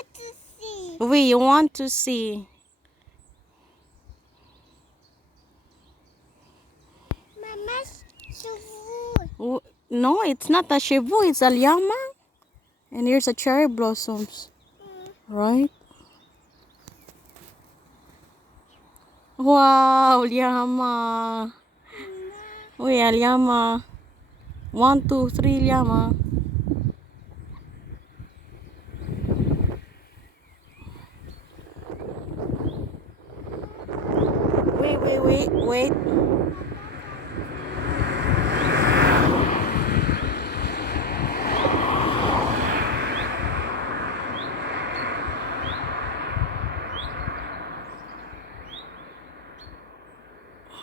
want to see. We want to see. Mama's so No, it's not a chevu, it's a llama. And here's a cherry blossoms. Right? Wow, llama. Uy, a llama. 1, 2, 3 llama. Wait.